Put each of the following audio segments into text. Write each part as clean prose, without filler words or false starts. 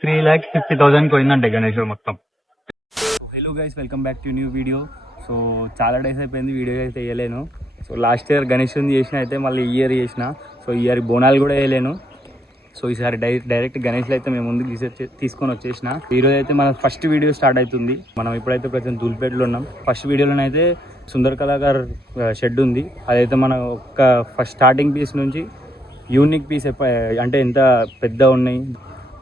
3,50,000 పోయిందంటే గణేష్ మొత్తం. Hello guys, welcome back to new video. So చాలా డేస్ అయిపోయింది వీడియో అయితే వేయలేను. సో లాస్ట్ ఇయర్ గణేష్ చేసిన అయితే మళ్ళీ ఈ ఇయర్ చేసిన. సో ఈ ఇయర్ బోనాలు కూడా వేయలేను. సో ఈసారి డైరెక్ట్ గణేష్లో అయితే మేము ముందుకు తీసుకొని వచ్చేసిన. ఈరోజు అయితే మన ఫస్ట్ వీడియో స్టార్ట్ అవుతుంది. మనం ఇప్పుడైతే ప్రజెంట్ ధూల్పేటలో ఉన్నాం. ఫస్ట్ వీడియోలోనైతే సుందర్ కళాకార్ షెడ్ ఉంది. అదైతే మన ఫస్ట్ స్టార్టింగ్ పీస్ నుంచి యూనిక్ పీస్ అంటే ఎంత పెద్ద ఉన్నాయి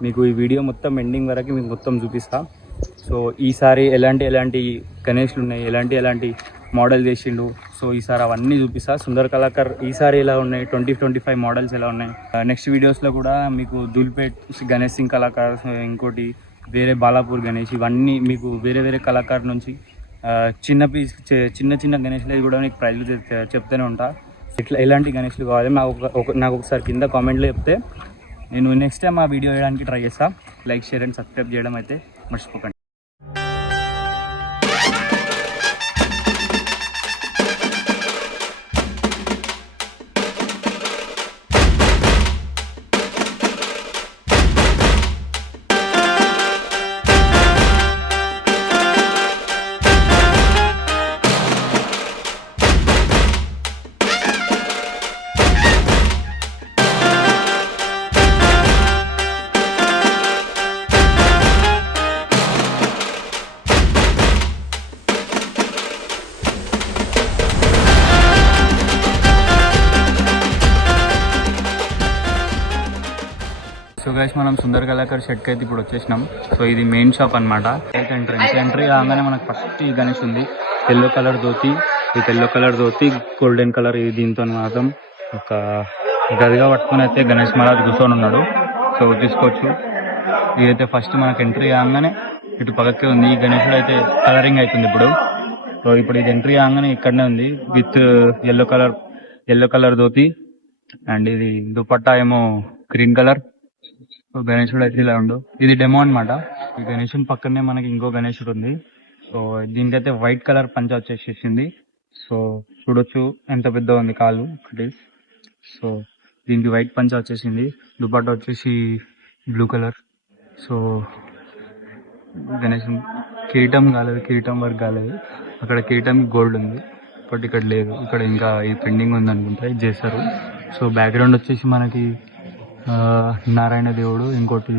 మీకు ఈ వీడియో మొత్తం ఎండింగ్ వరకు మీకు మొత్తం చూపిస్తా. సో ఈసారి ఎలాంటి గణేష్లు ఉన్నాయి, ఎలాంటి మోడల్ చేసిండు. సో ఈసారి అవన్నీ చూపిస్తా. సుందర్ కళాకార్ ఈసారి ఎలా ఉన్నాయి, 2025 మోడల్స్ ఎలా ఉన్నాయి. నెక్స్ట్ వీడియోస్లో కూడా మీకు ధూల్పేట్ గణేష్ సింగ్ కళాకార్, ఇంకోటి వేరే బాలాపూర్ గణేష్, ఇవన్నీ మీకు వేరే కళాకారు నుంచి చిన్న గణేష్లు కూడా మీకు ప్రైజ్లు చెప్తూనే ఉంటా. ఇట్లా ఎలాంటి గణేష్లు కావాలి నాకు ఒకసారి కింద కామెంట్లో చెప్తే నేను నెక్స్ట్ టైం ఆ వీడియో వేయడానికి ట్రై చేస్తాను. లైక్, షేర్ అండ్ సబ్స్క్రైబ్ చేయడం అయితే మర్చిపోకండి. సో గైస్, మనం సుందర్ కళాకార్ షెడ్కి అయితే ఇప్పుడు వచ్చేసినాం. సో ఇది మెయిన్ షాప్ అనమాట. ఎంట్రీ కాగానే మనకు ఫస్ట్ ఈ గణేష్ ఉంది. Yellow colour dhoti, golden colour దీంతో మాత్రం ఒక గదిగా పట్టుకుని అయితే గణేష్ మహారాజ్ కూర్చొని ఉన్నాడు. సో తీసుకోవచ్చు. ఇదైతే ఫస్ట్ మనకు ఎంట్రీ కాగానే ఇటు పక్కకే ఉంది. ఈ గణేషుడు అయితే కలరింగ్ అవుతుంది ఇప్పుడు. సో ఇప్పుడు ఇది ఎంట్రీ కాగానే ఇక్కడనే ఉంది with yellow colour dhoti and ఇది దుపట్టా ఏమో గ్రీన్ కలర్. సో గణేశుడు అయితే ఇలా ఉండు. ఇది డెమో అనమాట. ఈ గణేశుని పక్కనే మనకి ఇంకో గణేశుడు ఉంది. సో దీనికైతే వైట్ కలర్ పంచ వచ్చేసేసింది. సో చూడొచ్చు ఎంత పెద్ద ఉంది కాలు ఒకటి. సో దీనికి వైట్ పంచ వచ్చేసింది. దుపట్టా వచ్చేసి బ్లూ కలర్. సో గణేశుని కిరీటం వర్క్ కాలేదు. అక్కడ కిరీటం గోల్డ్ ఉంది, బట్ ఇక్కడ లేదు. ఇక్కడ ఇంకా ఈ పెండింగ్ ఉంది అనుకుంటా, ఇది చేస్తారు. సో బ్యాక్గ్రౌండ్ వచ్చేసి మనకి నారాయణ దేవుడు, ఇంకోటి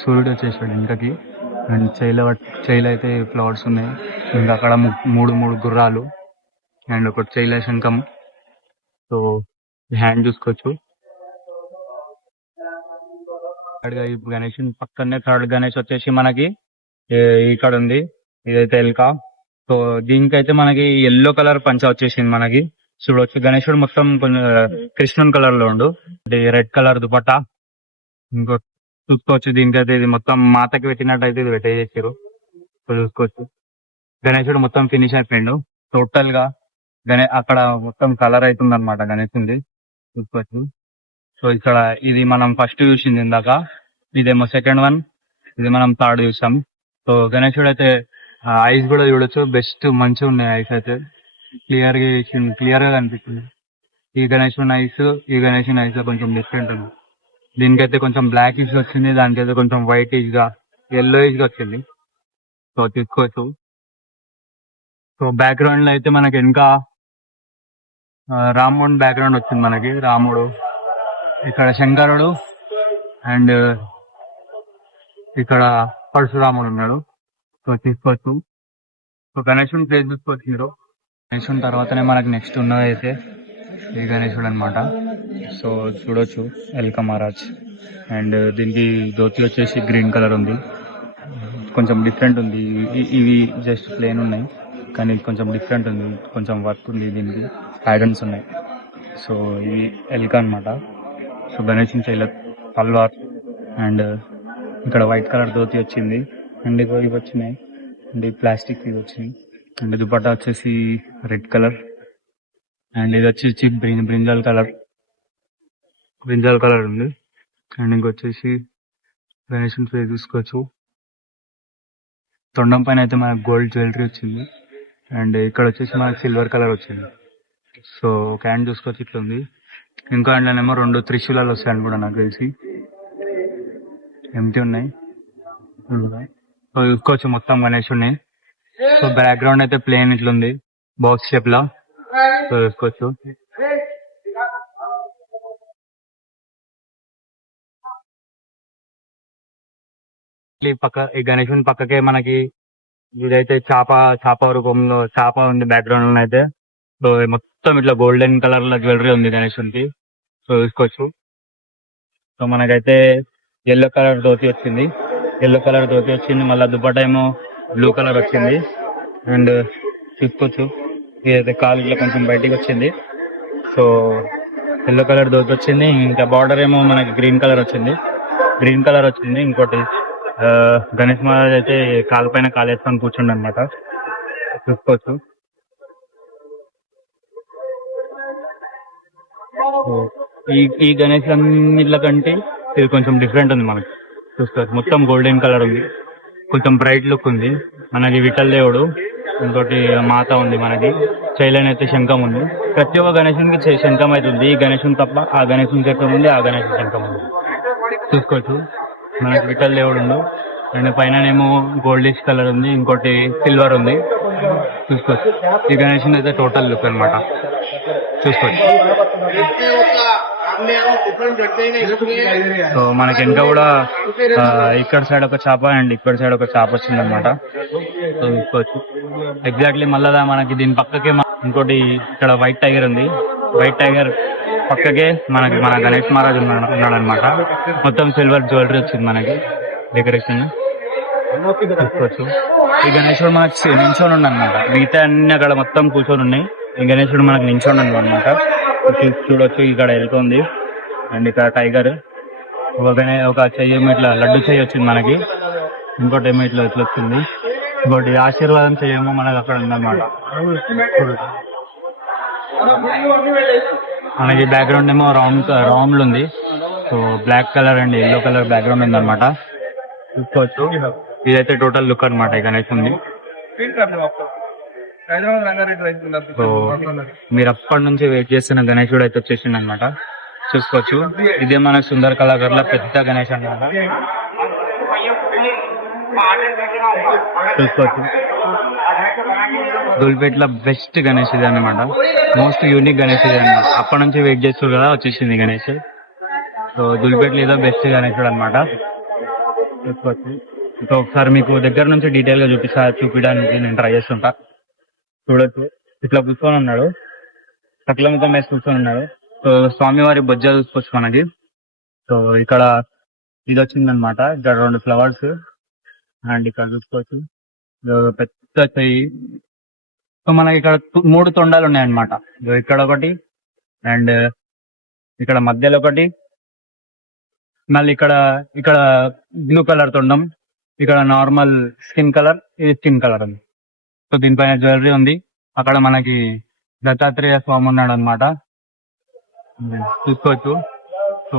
సూర్యుడు వచ్చేసాడు వెనకకి. అండ్ చైల అయితే ఫ్లవర్స్ ఉన్నాయి. ఇంకా అక్కడ మూడు గుర్రాలు అండ్ ఒకటి చైల శంఖం. సో హ్యాండ్ చూసుకోవచ్చు. ఈ గణేష్ పక్కనే థర్డ్ గణేష్ వచ్చేసి మనకి ఇక్కడ ఉంది. ఇదైతే ఎల్కా. సో దీనికైతే మనకి ఎల్లో కలర్ పంచ వచ్చేసింది మనకి. చూడవచ్చు గణేశుడు మొత్తం కొంచెం కృష్ణన్ కలర్ లో ఉండు. Red colour dupatta. ఇంకో చూసుకోవచ్చు. దీనికైతే ఇది మొత్తం మాతకి పెట్టినట్టు అయితే ఇది పెట్టేసారు. చూసుకోవచ్చు గణేశుడు మొత్తం ఫినిష్ అయిపోయిండు టోటల్ గా. అక్కడ మొత్తం కలర్ అవుతుంది అనమాట గణేశుంది. చూసుకోవచ్చు. సో ఇక్కడ ఇది మనం ఫస్ట్ చూసింది ఇందాక, ఇదేమో సెకండ్ వన్, ఇది మనం థర్డ్ చూసాం. సో గణేశుడు అయితే ఐస్ కూడా చూడొచ్చు, బెస్ట్ మంచిగా ఉన్నాయి ఐస్ అయితే. క్లియర్ గా కనిపిస్తుంది. ఈ గణేశుని ఐస్ కొంచెం డిఫరెంట్ ఉంది. దీనికైతే కొంచెం బ్లాక్ ఇష్ వచ్చింది, దానికైతే కొంచెం వైట్ ఇష్ గా ఎల్లో ఇష్ గా వచ్చింది. సో తీసుకోవచ్చు. సో బ్యాక్గ్రౌండ్ లో అయితే మనకి ఇంకా రాముడు బ్యాక్గ్రౌండ్ వచ్చింది మనకి. రాముడు, ఇక్కడ శంకరుడు అండ్ ఇక్కడ పరశురాముడు ఉన్నాడు. సో తీసుకోవచ్చు. సో గణేశుని ప్లేస్ చూసుకోవచ్చు మీరు. గణేశుని తర్వాతనే మనకి నెక్స్ట్ ఉన్నది అయితే ఈ గణేశుడు అనమాట. సో చూడొచ్చు ఎల్కా మహారాజ్. అండ్ దీనికి ధోతి వచ్చేసి గ్రీన్ కలర్ ఉంది, కొంచెం డిఫరెంట్ ఉంది. ఇవి జస్ట్ ప్లేన్ ఉన్నాయి, కానీ కొంచెం డిఫరెంట్ ఉంది, కొంచెం వర్క్ ఉంది. దీనికి ప్యాటర్న్స్ ఉన్నాయి. సో ఇది ఎల్కా అనమాట. సో గణేశుని చైల తల్వార్ అండ్ ఇక్కడ వైట్ కలర్ ధోతి వచ్చింది. అండ్ ఇవి వచ్చినాయి అండ్ ప్లాస్టిక్ ఇవి వచ్చినాయి. అండ్ దుపట్టా వచ్చేసి రెడ్ కలర్ అండ్ ఇది వచ్చేసి బ్రింజాల్ కలర్ ఉంది. అండ్ ఇంకొచ్చేసి గణేశుని ఫేస్ చూసుకోవచ్చు. తొండం పైన అయితే మనకు గోల్డ్ జ్యువెలరీ వచ్చింది. అండ్ ఇక్కడ వచ్చేసి మనకు సిల్వర్ కలర్ వచ్చింది. సో ఒక హ్యాండ్ చూసుకోవచ్చు ఇట్లా ఉంది. ఇంకో హ్యాండ్లోనేమో 2 త్రిశూలాలు వస్తాయి అనుకుంటా నాకు తెలిసి. ఎంటీ ఉన్నాయి. సో చూసుకోవచ్చు మొత్తం గణేషుడిని. సో బ్యాక్గ్రౌండ్ అయితే ప్లేన్ ఇట్లుంది బాక్స్ షేప్ లా. సో చూసుకోవచ్చు. ఈ గణేషుని పక్కకే మనకి ఇదైతే చాప రూపంలో చాప ఉంది బ్యాక్గ్రౌండ్ లో అయితే. సో మొత్తం ఇట్లా గోల్డెన్ కలర్ లో జ్యువెలరీ ఉంది గణేషునికి. సో చూసుకోవచ్చు. సో మనకైతే ఎల్లో కలర్ ధోతి వచ్చింది. మళ్ళీ దుపట్టా ఏమో బ్లూ కలర్ వచ్చింది. అండ్ చూసుకోవచ్చు ఇదైతే కాలు ఇట్లా కొంచెం బయటికి వచ్చింది. సో ఎల్లో కలర్ ధోతి వచ్చింది. ఇంకా బార్డర్ ఏమో మనకి గ్రీన్ కలర్ వచ్చింది. ఇంకోటి గణేష్ మహారాజ్ అయితే కాలు పైన కాలు వేసుకొని కూర్చుండు అనమాట. చూసుకోవచ్చు. ఈ గణేష్ అన్నిట్ల కంటే ఇది కొంచెం డిఫరెంట్ ఉంది మనకి. చూసుకోవచ్చు మొత్తం గోల్డెన్ కలర్ ఉంది, కొంచెం బ్రైట్ లుక్ ఉంది. మనకి విఠల్ దేవుడు, ఇంకోటి మాత ఉంది. మనకి చైలైన అయితే శంఖం ఉంది. ప్రతి ఒక్క గణేశునికి శంఖం అయితే ఉంది. ఈ గణేశుని తప్ప ఆ గణేశుని శంఖం ఉంది, ఆ గణేశుని శంఖం ఉంది. చూసుకోవచ్చు మనకి విఠల్ దేవుడు ఉంది. అండ్ పైననేమో గోల్డిష్ కలర్ ఉంది, ఇంకోటి సిల్వర్ ఉంది. చూసుకోవచ్చు ఈ గణేశుని అయితే టోటల్ లుక్ అనమాట. చూసుకోవచ్చు. సో మనకి ఇంకా కూడా ఇక్కడ సైడ్ ఒక చేప అండ్ ఇక్కడ సైడ్ ఒక చేప వచ్చింది అనమాట. సో చూసుకోవచ్చు ఎగ్జాక్ట్లీ. మళ్ళా మనకి దీని పక్కకే ఇంకోటి ఇక్కడ వైట్ టైగర్ ఉంది. వైట్ టైగర్ పక్కకే మనకి మన గణేష్ మహారాజ్ ఉన్నాడు అనమాట. మొత్తం సిల్వర్ జ్యువెలరీ వచ్చింది మనకి డెకరేషన్. చూసుకోవచ్చు ఈ గణేశుడు మనకి నించొని ఉండి అనమాట. మిగతా అన్ని అక్కడ మొత్తం కూర్చొని ఉన్నాయి. ఈ గణేశుడు మనకి నించొని అనమాట. చూడొచ్చు ఇక్కడ వెళ్తుంది. అండ్ ఇక్కడ టైగర్ ఒక చెయ్యి ఏమో ఇట్లా లడ్డు చెయ్యి వచ్చింది మనకి. ఇంకోటి ఏమో ఇట్లా వచ్చింది. ఇంకోటి ఆశీర్వాదం చెయ్యేమో మనకి అక్కడ ఉందన్నమాట. మనకి బ్యాక్గ్రౌండ్ ఏమో రౌండ్ ఉంది. So black colour and yellow colour background ఉంది అనమాట. చూసుకోవచ్చు ఇదైతే టోటల్ లుక్ అనమాట ఈ గణేష్ ఉంది. సో మీరు అప్పటి నుంచి వెయిట్ చేస్తున్న గణేశుడు అయితే వచ్చేసింది అనమాట. చూసుకోవచ్చు ఇదే మన సుందర్ కళాకారుల పెద్ద గణేష్ అనమాట. చూసుకోవచ్చు దుల్పేట్ల బెస్ట్ గణేష్ ఇది అనమాట. మోస్ట్ యూనిక్ గణేష్ ఇది అనమాట. అప్పటి నుంచి వెయిట్ చేస్తారు కదా, వచ్చేసింది గణేష్. సో దుల్పేట్ల ఏదో బెస్ట్ గణేశుడు అనమాట. చూసుకోవచ్చు. ఇంకా ఒకసారి మీకు దగ్గర నుంచి డీటెయిల్ గా చూపించడానికి నేను ట్రై చేస్తుంటా. చూడొచ్చు ఇట్లా కూర్చొని ఉన్నాడు, కట్ల ముఖం వేసి కూర్చొని ఉన్నాడు. సో స్వామివారి బొజ్జ చూసుకోవచ్చు మనకి. సో ఇక్కడ ఇది వచ్చిందనమాట. ఇక్కడ 2 ఫ్లవర్స్ అండ్ ఇక్కడ చూసుకోవచ్చు పెద్ద చెయ్యి. సో మనకి ఇక్కడ 3 తొండాలు ఉన్నాయన్నమాట. ఇక్కడ ఒకటి అండ్ ఇక్కడ మధ్యలో ఒకటి, మళ్ళీ ఇక్కడ బ్లూ కలర్ తొండం, ఇక్కడ నార్మల్ స్కిన్ కలర్, ఇది స్కిన్ కలర్ ఉంది. సో దీనిపైన జ్యువెలరీ ఉంది. అక్కడ మనకి దత్తాత్రేయ స్వామి ఉన్నాడు అనమాట. చూసుకోవచ్చు. సో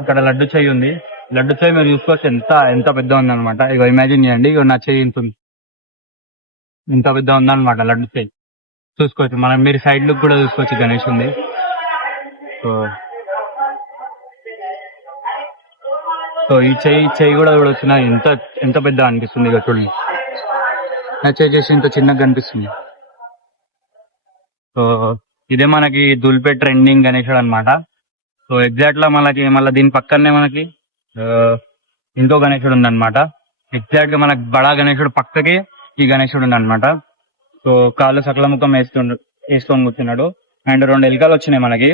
ఇక్కడ లడ్డు చెయ్యి ఉంది. లడ్డు చెయ్యి మీరు చూసుకోవచ్చు ఎంత పెద్ద ఉంది అనమాట. ఇక ఇమాజిన్ చేయండి, ఇక నా చెయ్యి ఇంత పెద్ద ఉందన్నమాట లడ్డు చెయ్యి. చూసుకోవచ్చు మనం. మీరు సైడ్ లుక్ కూడా చూసుకోవచ్చు గణేష్ ఉంది. సో ఈ చెయ్యి కూడా చూడొచ్చు. ఎంత పెద్ద అనిపిస్తుంది ఇక చూడండి. నా చెయ్యి చేసి ఇంత చిన్నగా కనిపిస్తుంది. సో ఇదే మనకి దుల్పేట్ ట్రెండింగ్ గణేశుడు అనమాట. సో ఎగ్జాక్ట్ లా మనకి మళ్ళీ దీని పక్కనే మనకి ఇంకో గణేశుడు ఉందన్నమాట. ఎగ్జాక్ట్ గా మనకి బడా గణేశుడు పక్కకి ఈ గణేశుడు ఉందన్నమాట. సో కాళ్ళు సకల ముఖం వేసుకొని కూర్చున్నాడు. అండ్ 2 ఎలుకలు వచ్చినాయి మనకి.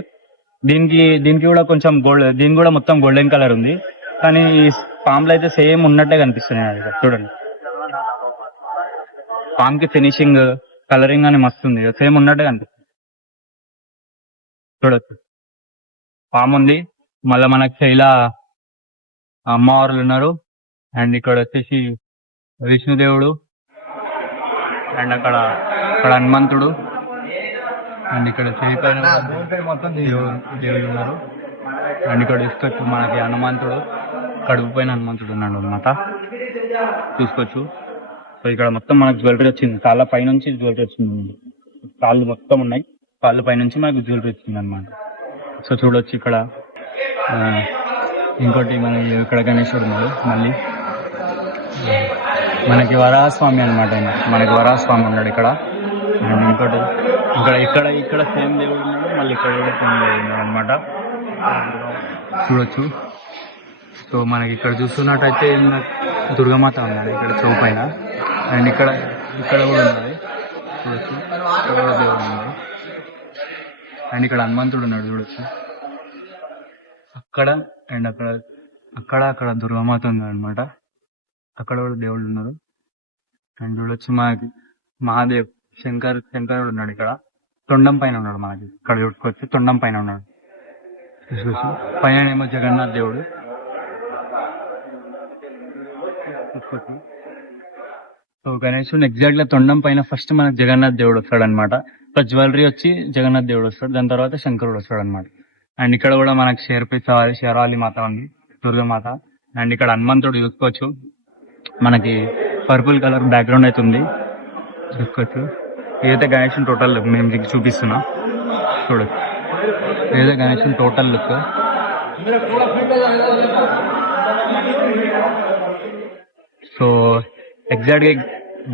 దీనికి కూడా కొంచెం దీనికి కూడా మొత్తం గోల్డెన్ కలర్ ఉంది. కానీ ఈ పాములు అయితే సేమ్ ఉన్నట్టే కనిపిస్తున్నాయి. చూడండి పామ్ కి ఫినిషింగ్ కలరింగ్ అని మస్తుంది, సేమ్ ఉన్నట్టే కనిపిస్తుంది. చూడొచ్చు పాము ఉంది. మళ్ళీ మనకి శైల అమ్మవారులు ఉన్నారు. అండ్ ఇక్కడ వచ్చేసి విష్ణుదేవుడు అండ్ అక్కడ హనుమంతుడు అండ్ ఇక్కడ మొత్తం దేవుడు ఉన్నారు. అండ్ ఇక్కడ తీసుకొచ్చు మనకి హనుమంతుడు, కడుపు పైన హనుమంతుడు ఉన్నాడు అనమాట. చూసుకోవచ్చు. సో ఇక్కడ మొత్తం మనకు జ్యువెలరీ వచ్చింది. కాళ్ళ పైనుంచి జ్యువెలరీ వచ్చింది. కాళ్ళు మొత్తం ఉన్నాయి, కాళ్ళ పైనుంచి మనకు జ్యువెలరీ వచ్చింది అనమాట. సో చూడొచ్చు ఇక్కడ ఇంకోటి మన ఇక్కడ గణేశుడు ఉన్నాడు. మళ్ళీ మనకి వరాహస్వామి అనమాట. మనకి వరాహస్వామి ఉన్నాడు ఇక్కడ. అండ్ ఇంకోటి ఇక్కడ సేమ్ దేవుడు ఉన్నాడు. మళ్ళీ ఇక్కడ కూడా సేమ్ దేవుడు ఉన్నాడు అనమాట. చూడొచ్చు. సో మనకి ఇక్కడ చూస్తున్నట్టయితే దుర్గమాత ఉన్నాడు ఇక్కడ చౌపైన. అండ్ ఇక్కడ కూడా ఉన్నది చూడొచ్చు. ఇక్కడ కూడా దేవుడు ఉన్నాడు. అండ్ ఇక్కడ హనుమంతుడు ఉన్నాడు చూడొచ్చు. అక్కడ అండ్ అక్కడ దుర్గమాత ఉంది అనమాట. అక్కడ కూడా దేవుళ్ళు ఉన్నారు. అండ్ చూడొచ్చు మనకి మహాదేవ్ శంకరుడు ఉన్నాడు ఇక్కడ. తొండం పైన ఉన్నాడు. మనకి ఇక్కడ చూసుకోవచ్చు తొండం పైన ఉన్నాడు. చూసుకోవచ్చు. పైన ఏమో జగన్నాథ్ దేవుడు చూసుకోవచ్చు. సో గణేశుడు ఎగ్జాక్ట్ గా తొండం పైన ఫస్ట్ మనకి జగన్నాథ్ దేవుడు వస్తాడు అనమాట. ప్లస్ జ్యువెలరీ వచ్చి జగన్నాథ్ దేవుడు వస్తాడు. దాని తర్వాత శంకరుడు వస్తాడు అనమాట. అండ్ ఇక్కడ కూడా మనకి శేరాలి మాత ఉంది, దుర్గమాత. అండ్ ఇక్కడ హనుమంతుడు చూసుకోవచ్చు. మనకి పర్పుల్ కలర్ బ్యాక్గ్రౌండ్ అయితే ఉంది చూసుకోవచ్చు. ఇదైతే గణేశుని టోటల్ లుక్ మేము మీకు చూపిస్తున్నా చూడొచ్చు. ఇదైతే గణేశుని టోటల్ లుక్. సో ఎగ్జాక్ట్ గా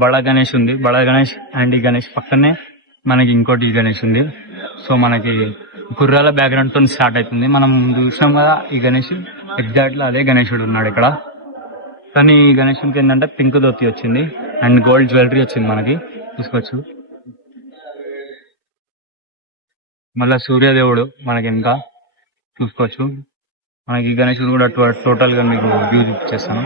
బడా గణేష్ ఉంది. బడా గణేష్ అండ్ ఈ గణేష్ పక్కనే మనకి ఇంకోటి గణేష్ ఉంది. సో మనకి గుర్రాల బ్యాక్గ్రౌండ్ తో స్టార్ట్ అవుతుంది. మనం చూసాం కదా ఈ గణేష్ ఎగ్జాక్ట్ లో అదే గణేశుడు ఉన్నాడు ఇక్కడ. కానీ ఈ గణేశునికి ఏంటంటే పింక్ ధోతి వచ్చింది అండ్ గోల్డ్ జ్యువెలరీ వచ్చింది మనకి చూసుకోవచ్చు. మళ్ళా సూర్యదేవుడు మనకి ఇంకా చూసుకోవచ్చు. మనకి ఈ గణేశుడు కూడా టోటల్ గా మీకు వ్యూ చూపించేస్తాను.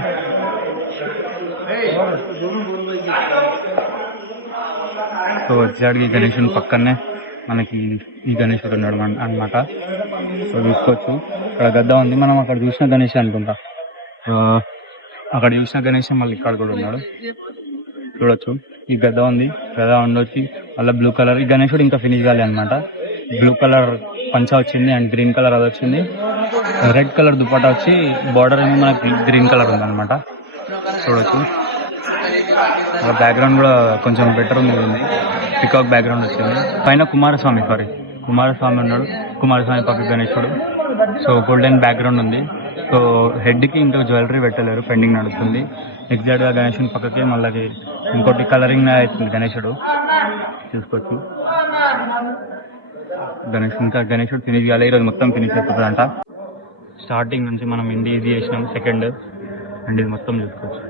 సో ఎగ్జాక్ట్ ఈ గణేశుని పక్కనే మనకి ఈ గణేశుడు ఉన్నాడు అనమాట. సో చూసుకోవచ్చు. ఇక్కడ గద్ద ఉంది. మనం అక్కడ చూసిన గణేష్ అనుకుంటా. అక్కడ చూసిన గణేష్ మళ్ళీ ఇక్కడ కూడా ఉన్నాడు చూడొచ్చు. ఈ గద్ద ఉంది. గద్ద ఉండొచ్చి మళ్ళీ బ్లూ కలర్. ఈ గణేశుడు ఇంకా ఫినిష్ కాలే అనమాట. బ్లూ కలర్ పంచా వచ్చింది అండ్ గ్రీన్ కలర్ అది వచ్చింది. రెడ్ కలర్ దుపట్టా వచ్చి బార్డర్ ఏమో మనకి గ్రీన్ కలర్ ఉంది అనమాట చూడొచ్చు. బ్యాక్గ్రౌండ్ కూడా కొంచెం బెటర్ ఉంది. పికాక్ బ్యాక్గ్రౌండ్ వచ్చింది. పైన కుమారస్వామి ఉన్నాడు. కుమారస్వామి పక్క గణేశుడు. సో గోల్డెన్ బ్యాక్గ్రౌండ్ ఉంది. సో హెడ్ కి ఇంకా జ్యువెలరీ పెట్టలేరు, పెండింగ్ నడుస్తుంది. ఎగ్జాక్ట్ గా గణేశుని పక్కకి మళ్ళీ ఇంకోటి కలరింగ్ అవుతుంది గణేశుడు చూసుకోవచ్చు. గణేశుడు ఫినిష్ కాలే. ఈరోజు మొత్తం ఫినిష్ అయిపోతుందంట. స్టార్టింగ్ నుంచి మనం ఇది చేసినాం సెకండ్ అండ్ ఇది మొత్తం చూసుకోవచ్చు.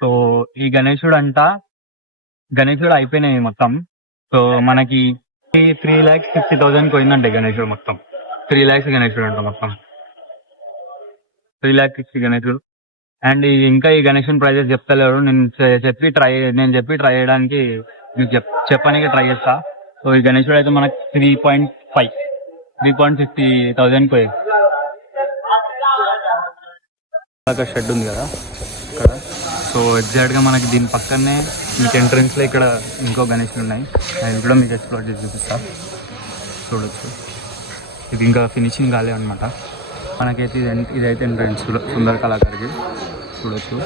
సో ఈ గణేశుడు అయిపోయినాయి మొత్తం. సో మనకి 3,50,000 పోయిందంటే గణేశుడు మొత్తం. 3 lakhs గణేశుడు అంట మొత్తం. 3,60,000 గణేశుడు. అండ్ ఇంకా ఈ గణేశుని ప్రైజెస్ చెప్తలేరు. నేను చెప్పి ట్రై చేయడానికి మీకు చెప్పడానికి ట్రై చేస్తా. సో ఈ గణేశుడు అయితే మనకి 3,50,000 పోయింది. షెడ్ ఉంది కదా ఇక్కడ. సో ఎగ్జాక్ట్ గా మనకి దీని పక్కనే మీకు ఎంట్రన్స్ లో ఇక్కడ ఇంకో గణేశులు ఉన్నాయి. అవి కూడా మీకు ఎక్స్ప్లోర్ చేసి చూపిస్తా చూడొచ్చు. ఇది ఇంకా ఫినిషింగ్ కాలే అనమాట. మనకైతే ఇదైతే ఎంట్రన్స్ సుందర కళాకారికి చూడొచ్చు.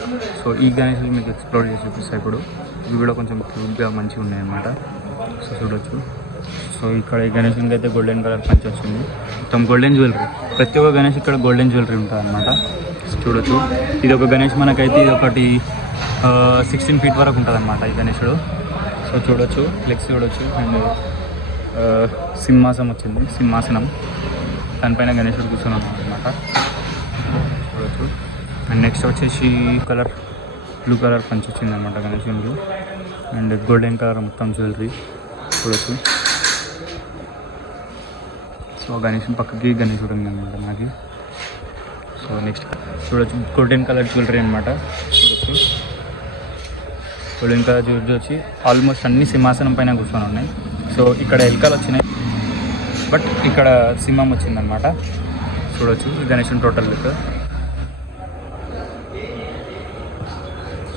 సో ఈ గణేశులు మీకు ఎక్స్ప్లోర్ చేసి చూపిస్తాయి. ఇప్పుడు ఇవి కూడా కొంచెం క్యూట్గా మంచిగా ఉన్నాయి అన్నమాట. సో చూడొచ్చు. సో ఇక్కడ ఈ గణేశునికి అయితే గోల్డెన్ కలర్ పంచి వచ్చింది. మొత్తం గోల్డెన్ జ్యువెలరీ. ప్రతి ఒక్క గణేష్ ఇక్కడ గోల్డెన్ జ్యువెలరీ ఉంటుంది అనమాట. చూడొచ్చు. ఇది ఒక గణేష్ మనకైతే ఇది ఒకటి 16 feet వరకు ఉంటుంది అనమాట ఈ గణేశుడు. సో చూడొచ్చు. ఫ్లెక్స్ చూడొచ్చు. అండ్ సింహాసనం దానిపైన గణేశుడు కూర్చున్నాం అనమాట చూడొచ్చు. అండ్ నెక్స్ట్ వచ్చేసి బ్లూ కలర్ పంచి వచ్చింది అనమాట గణేశునికి. అండ్ గోల్డెన్ కలర్ మొత్తం జ్యువెలరీ చూడొచ్చు. సో గణేశుని పక్కకి గణేశుడు ఉంది అనమాట మనకి. సో నెక్స్ట్ చూడొచ్చు. గోల్డెన్ కలర్ జ్యువెలరీ అనమాట చూడొచ్చు. గోల్డెన్ కలర్ జ్యువెలరీ వచ్చి ఆల్మోస్ట్ అన్ని సింహాసనం పైన కూర్చొని ఉన్నాయి. సో ఇక్కడ ఎలుకలు వచ్చినాయి, బట్ ఇక్కడ సింహం వచ్చిందనమాట చూడొచ్చు. ఈ గణేశుని టోటల్ లుక్.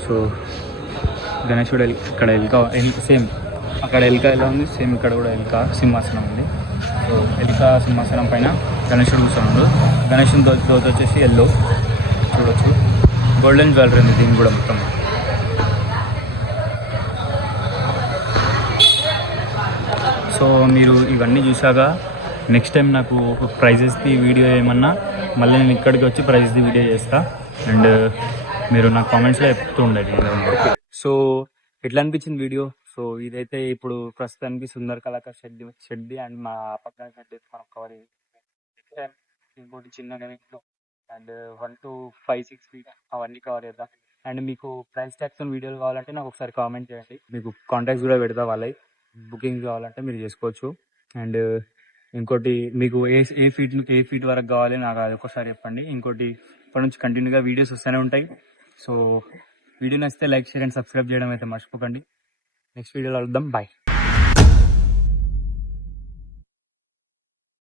సో గణేశుడు ఇక్కడ సేమ్ అక్కడ ఎలుక ఎలా ఉంది సేమ్ ఇక్కడ కూడా ఎలుక సింహాసనం ఉంది. సో ఎలుక సింహాసనం పైన గణేశుడు కూర్చున్నాడు. గణేశుని దోత వచ్చేసి ఎల్లో చూడొచ్చు. గోల్డెన్ జ్యువెలరీ ఉంది దీనికి కూడా మొత్తం. సో మీరు ఇవన్నీ చూసాక నెక్స్ట్ టైం నాకు ప్రైజెస్ది వీడియో ఏమన్నా మళ్ళీ నేను ఇక్కడికి వచ్చి ప్రైజెస్ది వీడియో చేస్తా. అండ్ మీరు నా కామెంట్స్లో చెప్తూ ఉండండి. సో ఎట్లా అనిపించింది వీడియో? సో ఇదైతే ఇప్పుడు ప్రస్తుతానికి సుందర్ కళాకార్ షెడ్ది అండ్ మా పక్కన షెడ్ అయితే మనం కవర్ చేస్తాం. ఇంకోటి చిన్నగా అండ్ 1 to 5, 6 feet అవన్నీ కవర్ చేద్దాం. అండ్ మీకు ప్రైస్ ట్యాక్స్ వీడియోలు కావాలంటే నాకు ఒకసారి కామెంట్ చేయండి. మీకు కాంటాక్ట్స్ కూడా పెడతా, వాళ్ళవి బుకింగ్ కావాలంటే మీరు చేసుకోవచ్చు. అండ్ ఇంకోటి మీకు ఏ ఫీట్ వరకు కావాలి నాకు అది ఒకసారి చెప్పండి. ఇంకోటి ఇప్పటి నుంచి కంటిన్యూగా వీడియోస్ వస్తూనే ఉంటాయి. సో వీడియో నచ్చితే లైక్, షేర్ అండ్ సబ్స్క్రైబ్ చేయడం అయితే మర్చిపోకండి. నెక్స్ట్ వీడియోలో కలుద్దాం. బాయ్.